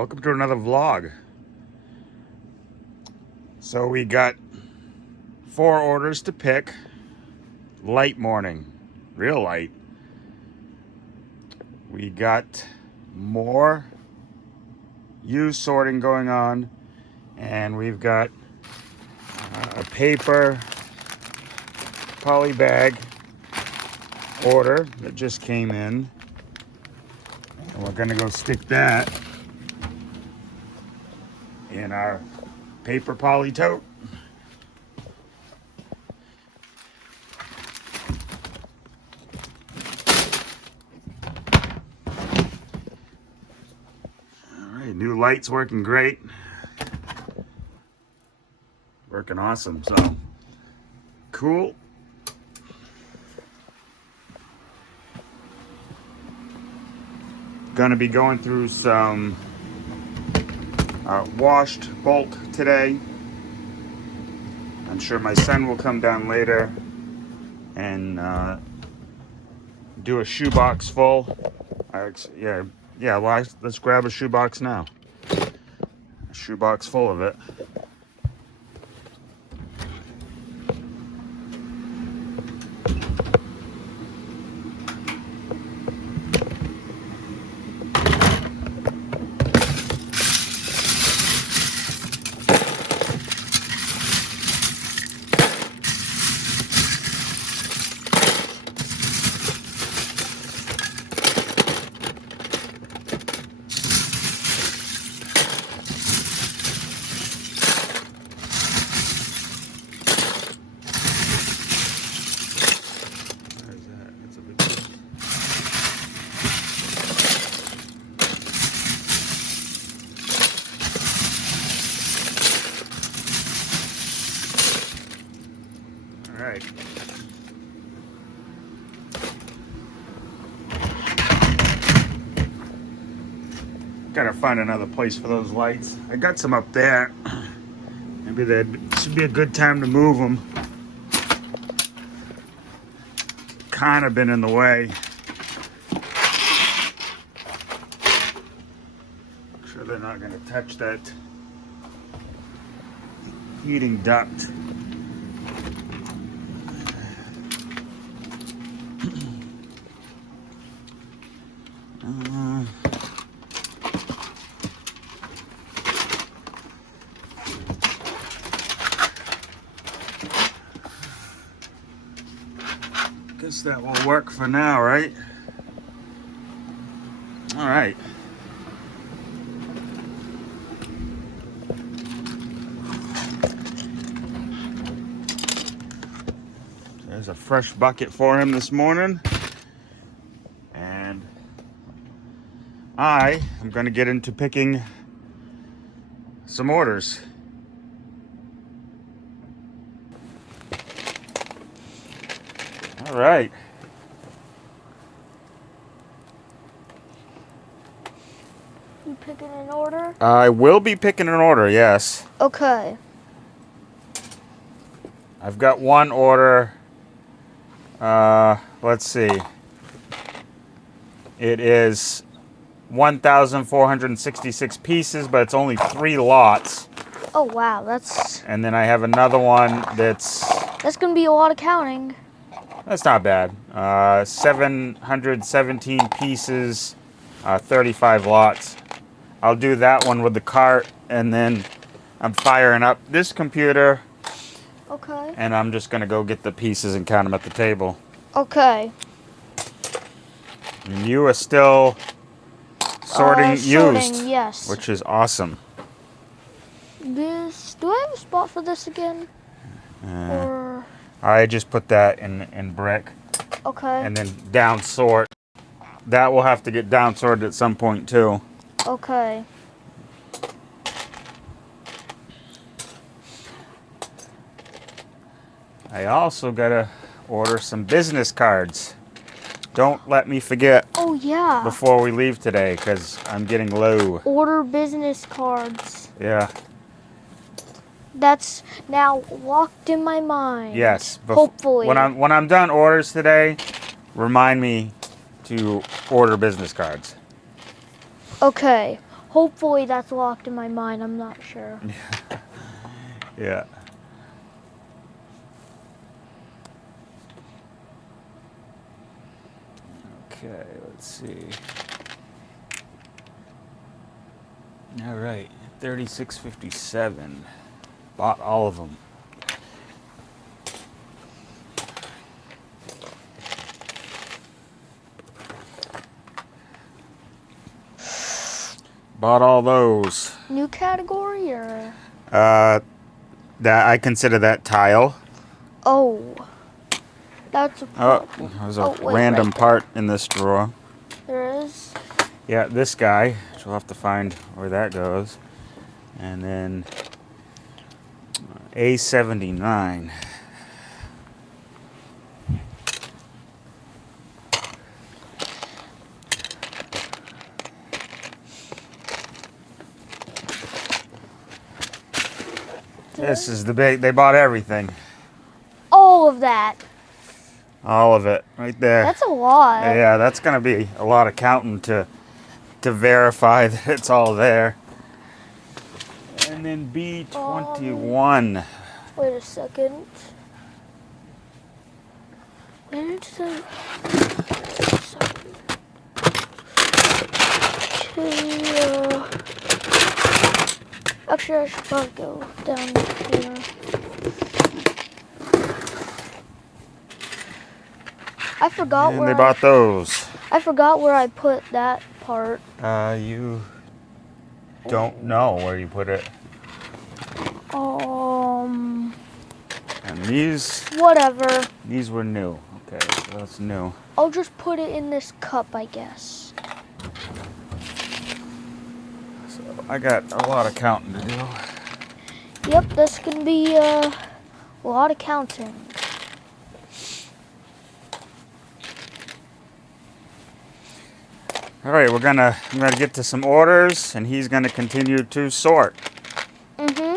Welcome to another vlog. So we got 4 orders to pick. Light morning, real light. We got more used sorting going on, and we've got a paper poly bag order that just came in, and we're gonna go stick that in our paper poly tote. Alright, new light's working great. Working awesome, so cool. Gonna be going through some washed bulk today. I'm sure my son will come down later and do a shoebox full. Well, let's grab a shoebox now. A shoebox full of it. Alright. Gotta find another place for those lights. I got some up there. Maybe that should be a good time to move them. Kind of been in the way. Make sure they're not gonna touch that heating duct. Guess that will work for now, right? All right. There's a fresh bucket for him this morning. And I am going to get into picking some orders. All right. You picking an order? I will be picking an order, yes. Okay. I've got one order. Let's see. It is 1,466 pieces, but it's only 3 lots. Oh wow, that's And then I have another one that's gonna be a lot of counting. not bad. 717 pieces, 35 lots. I'll do that one with the cart, and then I'm firing up this computer, Okay. and I'm just gonna go get the pieces and count them at the table. Okay. And you are still sorting used, yes. which is awesome. Do I have a spot for this again? Or I just put that in brick, okay. and then down sort. That will have to get down sorted at some point too. Okay. I also gotta order some business cards. Don't let me forget Oh yeah. before we leave today, because I'm getting low. Order business cards. Yeah. That's now locked in my mind. Yes. Hopefully. When I'm done orders today, remind me to order business cards. Okay. Hopefully that's locked in my mind. I'm not sure. Yeah. Okay, let's see. All right, 36.57. Bought all of them. Bought all those. New category or? That I consider that tile. Oh. That's a Oh, problem. there's a wait, random right part in this drawer. there is. Yeah, this guy, which we'll have to find where that goes. And then A79. This is the big, they bought everything. All of that. All of it, right there. That's a lot. Yeah, that's gonna be a lot of counting to verify that it's all there. And then B21. Wait a second. Where did I? Actually, I should probably go down here. I forgot And where they bought those. I forgot where I put that part. You don't know where you put it. And Whatever. these were new. Okay, so that's new. I'll just put it in this cup, I guess. So I got a lot of counting to do. Yep, this can be a lot of counting. All right, I'm gonna get to some orders, and he's gonna continue to sort. Mm-hmm.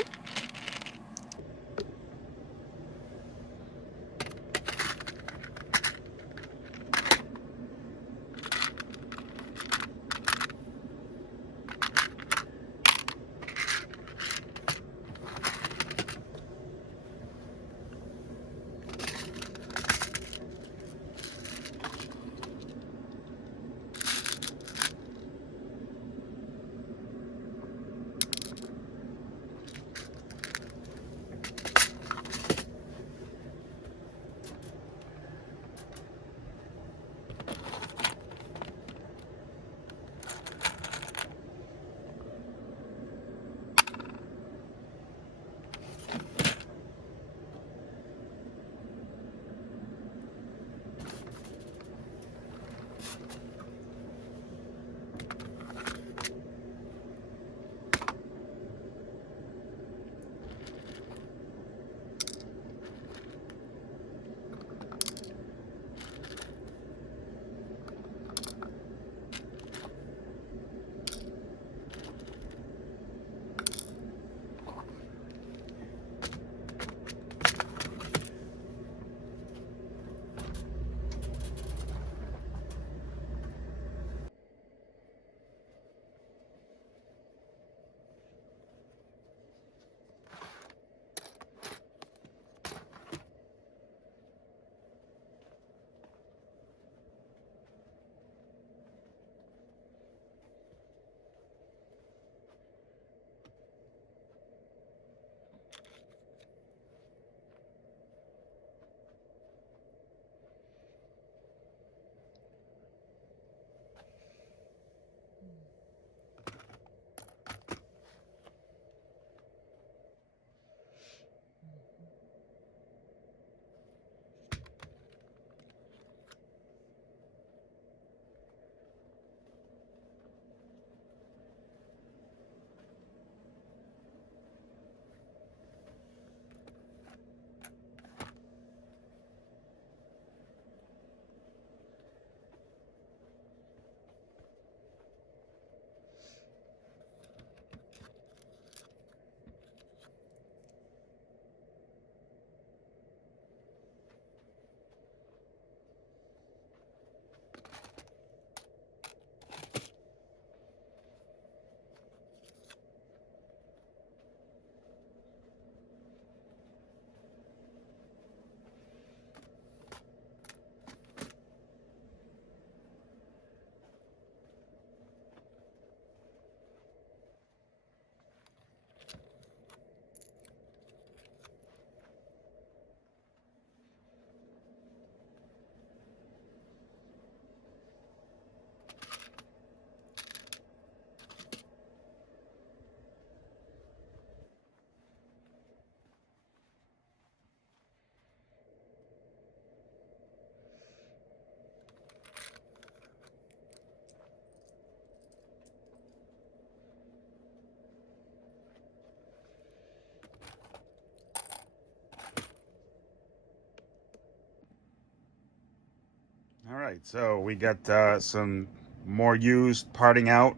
right, so we got some more used parting out.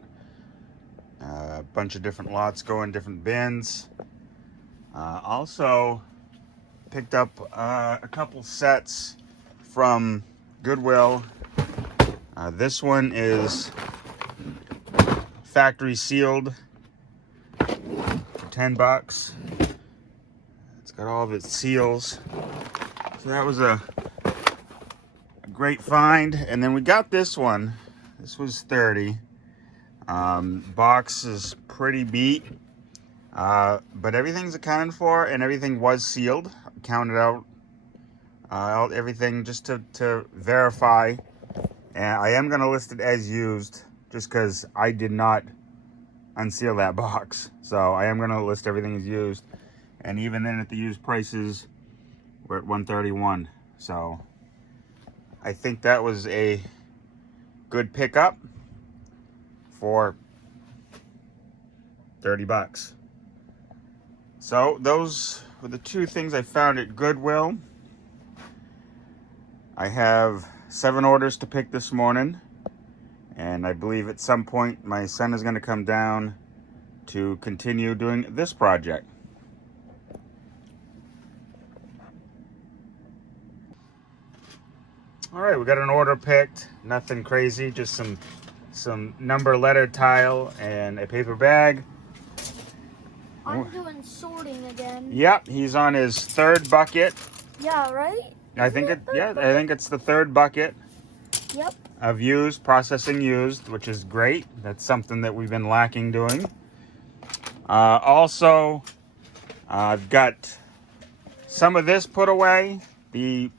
A bunch of different lots go in different bins. Also picked up a couple sets from Goodwill. This one is factory sealed for $10. It's got all of its seals. So that was a great find. And then we got this one. This was $30. Box is pretty beat. But everything's accounted for and everything was sealed. Counted out everything just to verify. And I am going to list it as used just because I did not unseal that box. So I am going to list everything as used. And even then at the used prices, we're at $131. So I think that was a good pickup for $30. So those were the two things I found at Goodwill. I have 7 orders to pick this morning, and I believe at some point my son is going to come down to continue doing this project. All right, we got an order picked. Nothing crazy, just some number letter tile and a paper bag. I'm doing sorting again. Yep, he's on his 3rd bucket. Yeah, right? I think it's the 3rd bucket. Yep. Of used, processing used, which is great. That's something that we've been lacking doing. Also, I've got some of this put away. The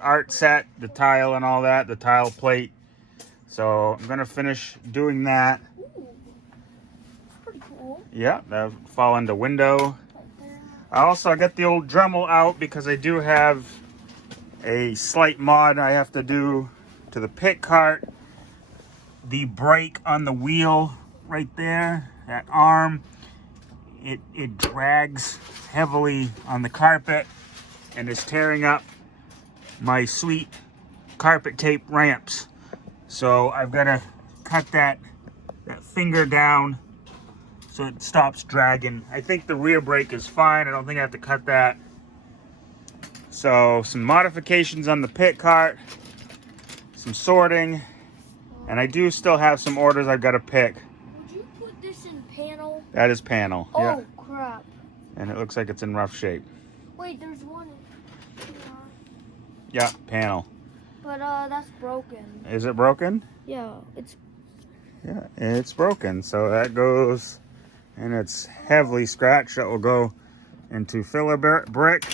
art set, the tile and all that, the tile plate. So I'm gonna finish doing that. Ooh, pretty cool. Yeah, that'll fall into window. Right there. I got the old Dremel out because I do have a slight mod I have to do to the pit cart. The brake on the wheel right there, that arm, it drags heavily on the carpet and is tearing up my sweet carpet tape ramps. So I've got to cut that finger down so it stops dragging. I think the rear brake is fine. I don't think I have to cut that. So some modifications on the pit cart, some sorting, and I do still have some orders I've got to pick. Would you put this in panel? That is panel. Oh, yeah. crap. And it looks like it's in rough shape. Wait, there's one in Yeah, panel. But that's broken. Is it broken? Yeah, it's... Yeah, it's broken. So that goes, and it's heavily scratched. That will go into filler brick.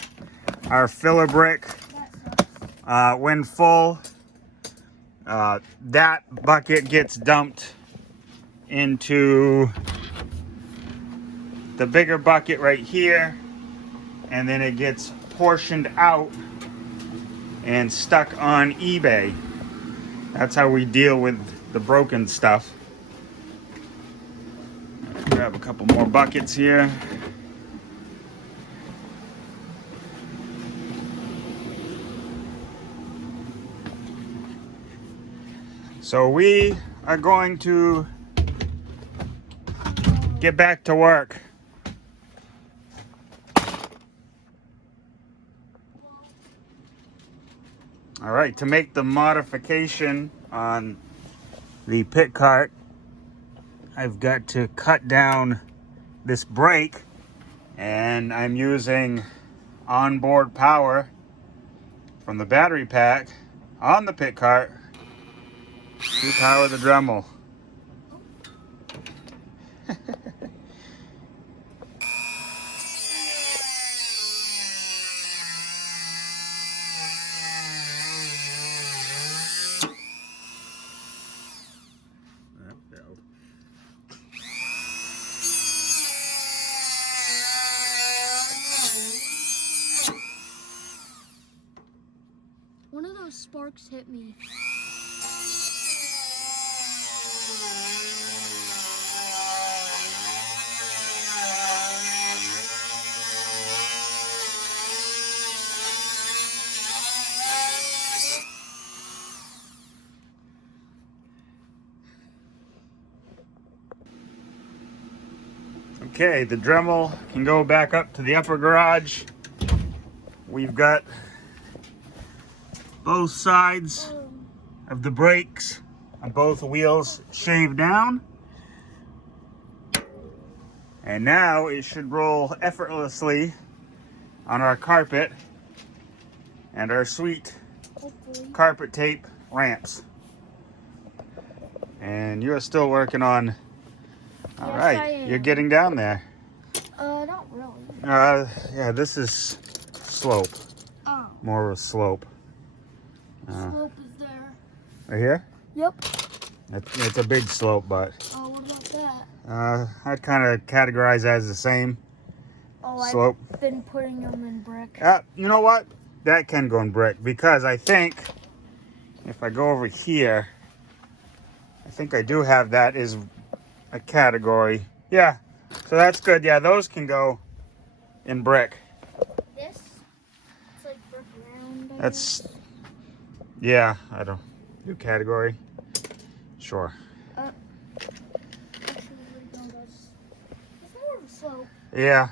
Our filler brick, when full, that bucket gets dumped into the bigger bucket right here, and then it gets portioned out and stuck on eBay. That's how we deal with the broken stuff. Grab a couple more buckets here. So we are going to get back to work. All right, to make the modification on the pit cart, I've got to cut down this brake, and I'm using onboard power from the battery pack on the pit cart to power the Dremel. That failed. One of those sparks hit me. Okay, the Dremel can go back up to the upper garage. We've got both sides of the brakes on both wheels shaved down. And now it should roll effortlessly on our carpet and our sweet carpet tape ramps. And you're still working on. All Yes, right, I am. you're getting down there. Not really. Yeah, this is slope. Oh. More of a slope. Slope is there. Right here? Yep. It's a big slope, but What about that? I'd kind of categorize as the same slope. I've been putting them in brick. You know what? That can go in brick because I think if I go over here, I think I do have that as a category. Yeah, so that's good. Yeah, those can go in brick. This? It's like brick round. That's, yeah, I don't, new category. Sure. Actually, no, it's more of a slope. Yeah.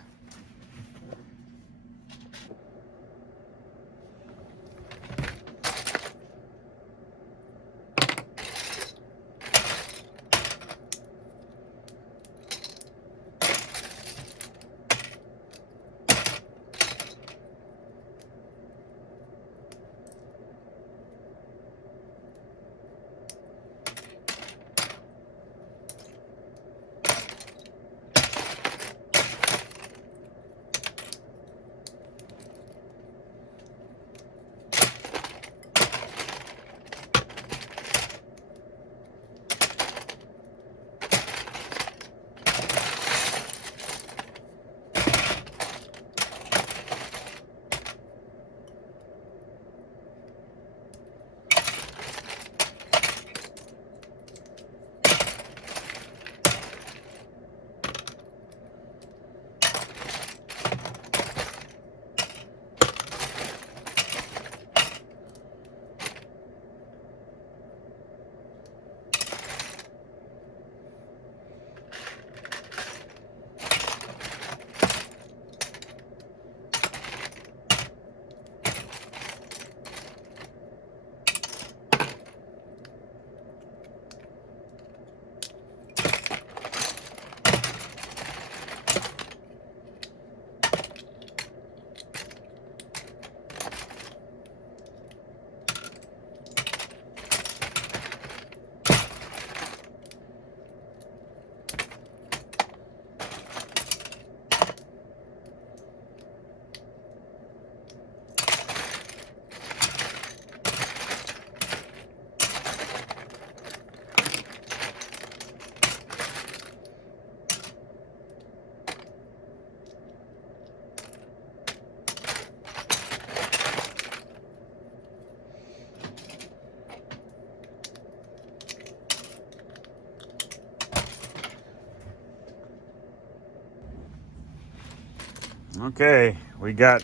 Okay, we got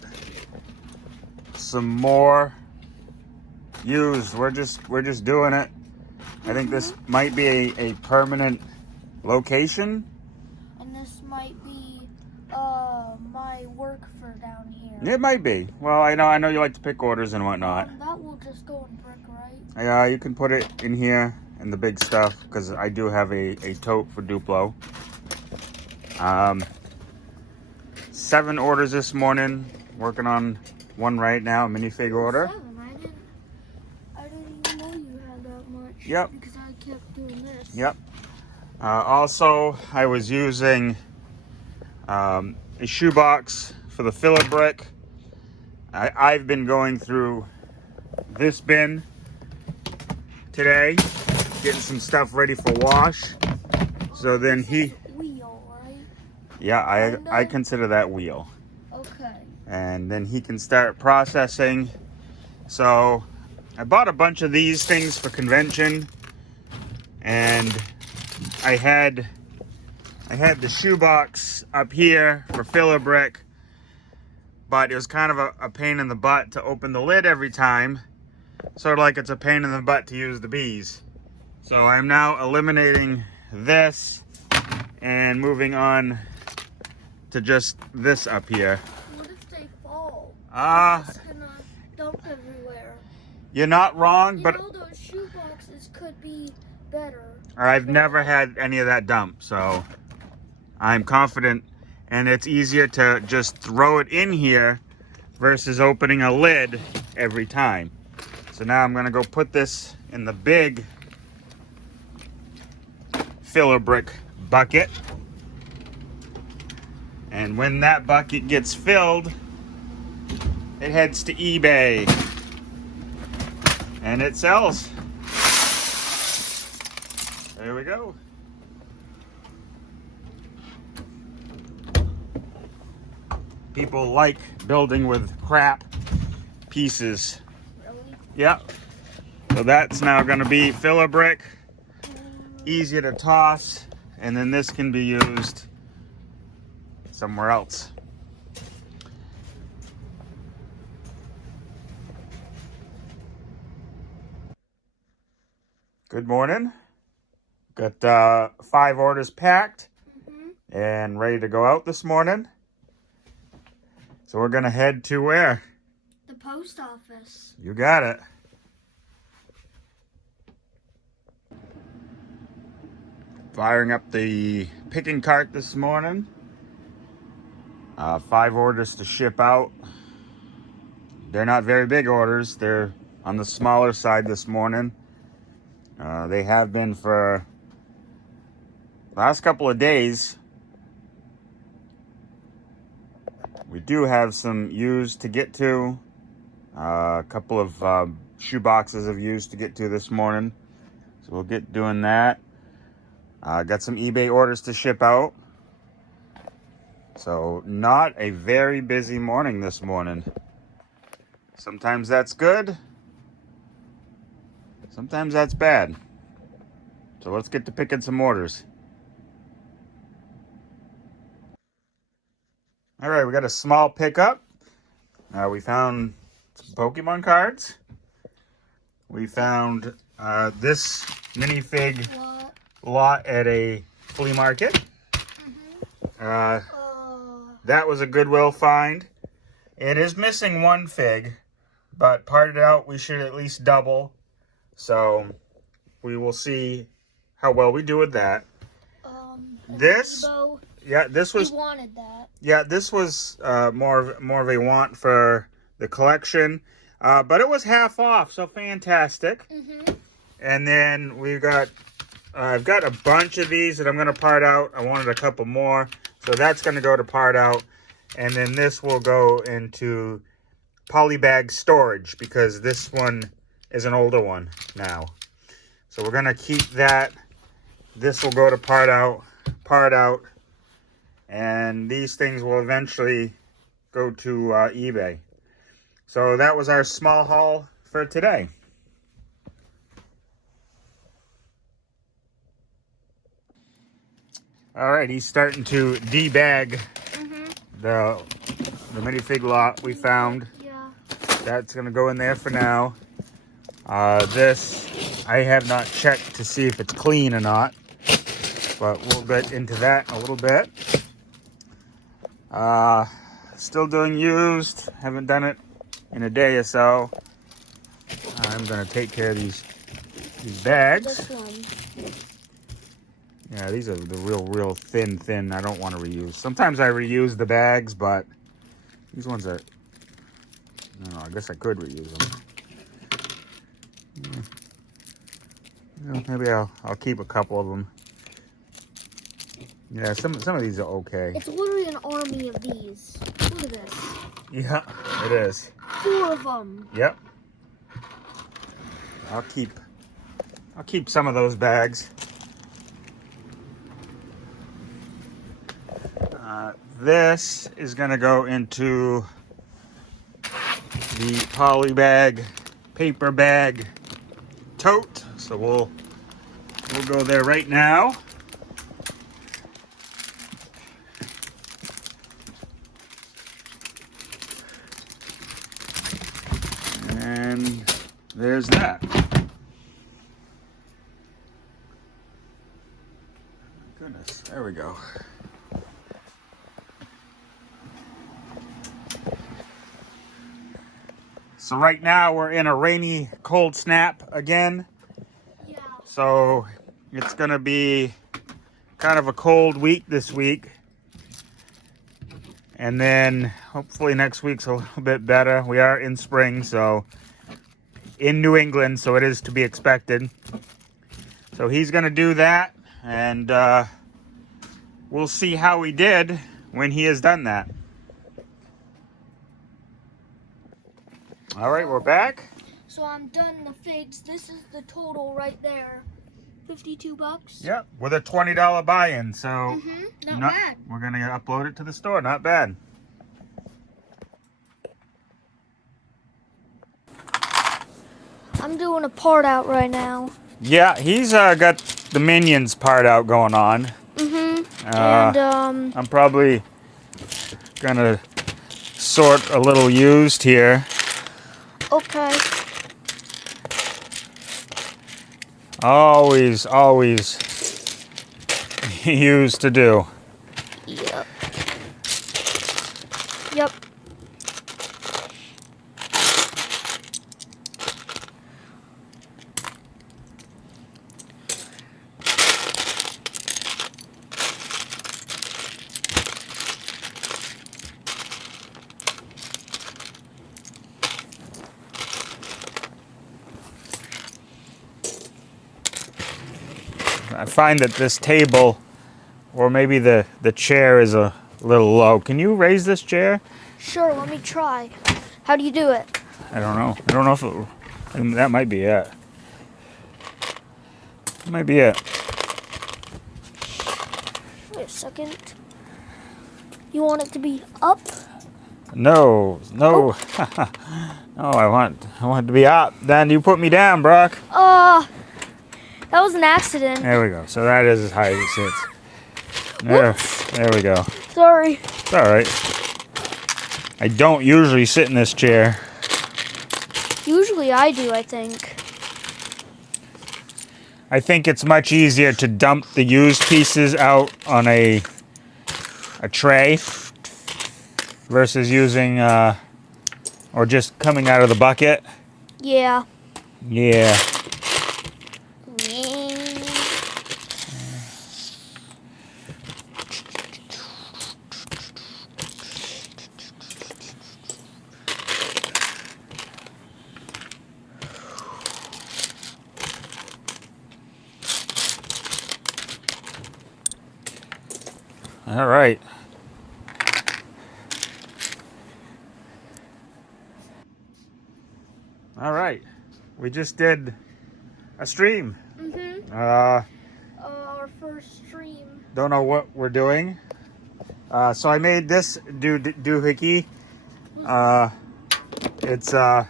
some more used. We're just doing it. I think this might be a permanent location. And this might be my work for down here. It might be. Well, I know you like to pick orders and whatnot. That will just go in brick, right? Yeah, you can put it in here in the big stuff because I do have a tote for Duplo. 7 orders this morning. Working on one right now, a minifig order. 7. I didn't even know you had that much. Yep. Because I kept doing this. Yep. Also, I was using a shoebox for the filler brick. I've been going through this bin today, getting some stuff ready for wash. So then wheel, right? Yeah, I consider that wheel. Okay. And then he can start processing. So I bought a bunch of these things for convention, and I had the shoebox up here for filler brick, but it was kind of a pain in the butt to open the lid every time, sort of like it's a pain in the butt to use the bees. So I'm now eliminating this and moving on to just this up here. What if they fall? It's gonna dump everywhere. You're not wrong, but those shoe boxes could be better. I've never had any of that dump, so I'm confident. And it's easier to just throw it in here versus opening a lid every time. So now I'm gonna go put this in the big filler brick bucket. And when that bucket gets filled, it heads to eBay and it sells. There we go. People like building with crap pieces. Really? Yeah. So that's now going to be filler brick, easy to toss, and then this can be used somewhere else. Good morning. Got 5 orders packed and ready to go out this morning. So we're gonna head to where? The post office. You got it. Firing up the picking cart this morning. 5 orders to ship out. They're not very big orders. They're on the smaller side this morning. They have been for the last couple of days. We do have some used to get to. A couple of shoe boxes of used to get to this morning. So we'll get doing that. Got some eBay orders to ship out. So not a very busy morning this morning. Sometimes that's good. Sometimes that's bad. So let's get to picking some orders. All right, we got a small pickup. We found some Pokemon cards. We found this minifig lot at a flea market. That was a Goodwill find. It is missing 1 fig, but parted out we should at least double. So we will see how well we do with that. This was. You wanted that. Yeah, this was more of a want for the collection, but it was half off, so fantastic. And then we've got, I've got a bunch of these that I'm going to part out. I wanted a couple more, so that's going to go to part out. And then this will go into polybag storage because this one is an older one now. So we're going to keep that. This will go to part out. And these things will eventually go to eBay. So that was our small haul for today. All right, he's starting to debag the minifig lot we found. Yeah. That's gonna go in there for now. This, I have not checked to see if it's clean or not, but we'll get into that in a little bit. Still doing used, haven't done it in a day or so. I'm gonna take care of these bags. This one. Yeah, these are the real thin. I don't want to reuse. Sometimes I reuse the bags, but these ones are, I don't know, I guess I could reuse them. Yeah, maybe I'll keep a couple of them. Yeah, some of these are okay. It's literally an army of these. Look at this. Yeah, it is. 4 of them. Yep. I'll keep some of those bags. This is gonna go into the poly bag, paper bag tote. So we'll go there right now. And there's that. Goodness, there we go. So right now we're in a rainy, cold snap again. Yeah. So it's gonna be kind of a cold week this week. And then hopefully next week's a little bit better. We are in spring, so in New England, so it is to be expected. So he's gonna do that, and we'll see how he did when he has done that. All right, we're back. So I'm done the figs. This is the total right there. $52. Yep, with a $20 buy-in, so Not bad. we're gonna upload it to the store. Not bad. I'm doing a part out right now. Yeah, he's got the Minions part out going on. And I'm probably gonna sort a little used here. okay. Always used to do. Yep. Yep. I find that this table, or maybe the chair, is a little low. Can you raise this chair? Sure, let me try. How do you do it? I don't know. I don't know if it, that might be it. That might be it. Wait a second. You want it to be up? No. No, I want it to be up. Then you put me down, Brock. That was an accident. There we go. So that is as high as it sits. There we go. Sorry. It's all right. I don't usually sit in this chair. Usually I do, I think. I think it's much easier to dump the used pieces out on a tray versus using or just coming out of the bucket. Yeah. Yeah. All right. All right. We just did a stream. Our first stream. Don't know what we're doing. So I made this doohickey. It's I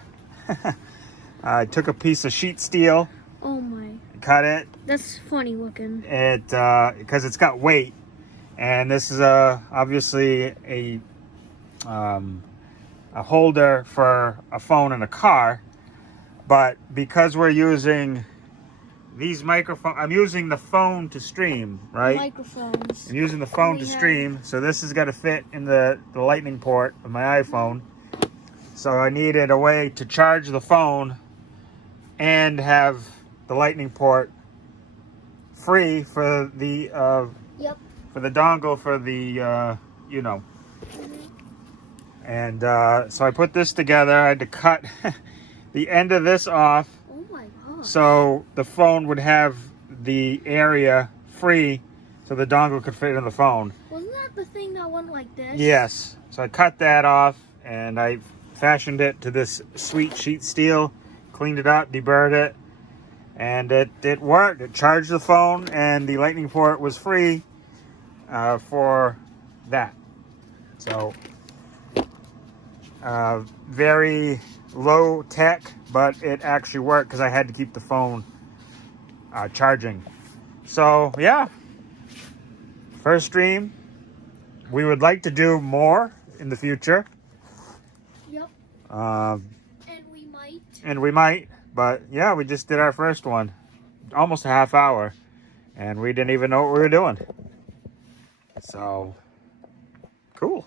took a piece of sheet steel, Oh my. cut it. That's funny looking. It because it's got weight, and this is obviously a holder for a phone in a car, but because we're using these microphones, I'm using the phone to stream, right? Microphones. I'm using the phone to have- stream, so this has got to fit in the lightning port of my iPhone. So I needed a way to charge the phone and have the lightning port free for the Yep. for the dongle for the you know. And so I put this together. I had to cut the end of this off Oh my god. so the phone would have the area free so the dongle could fit in the phone. Wasn't that the thing that went like this? Yes. So I cut that off and I fashioned it to this sweet sheet steel, cleaned it up, deburred it, and it worked. It charged the phone and the lightning port was free for that. So very low tech, but it actually worked because I had to keep the phone charging. So yeah, first stream. We would like to do more in the future. Yep. And And we might. but yeah, we just did our first one, almost a half hour, and we didn't even know what we were doing. So, cool.